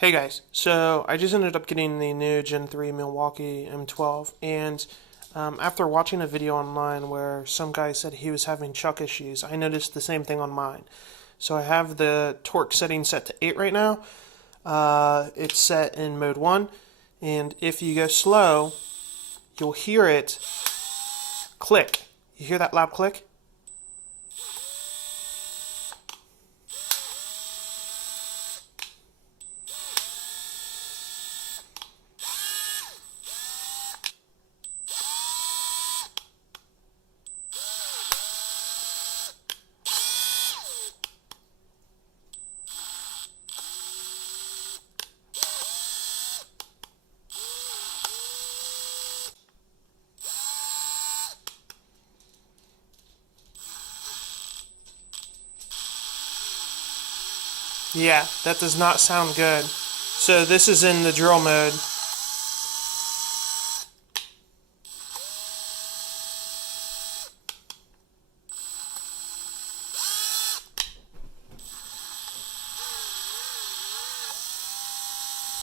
Hey guys, so I just ended up getting the new Gen 3 Milwaukee M12, and after watching a video online where some guy said he was having chuck issues, I noticed the same thing on mine. So I have the torque setting set to 8 right now. It's set in mode 1, and if you go slow, you'll hear it click. You hear that loud click? Yeah, that does not sound good. So this is in the drill mode.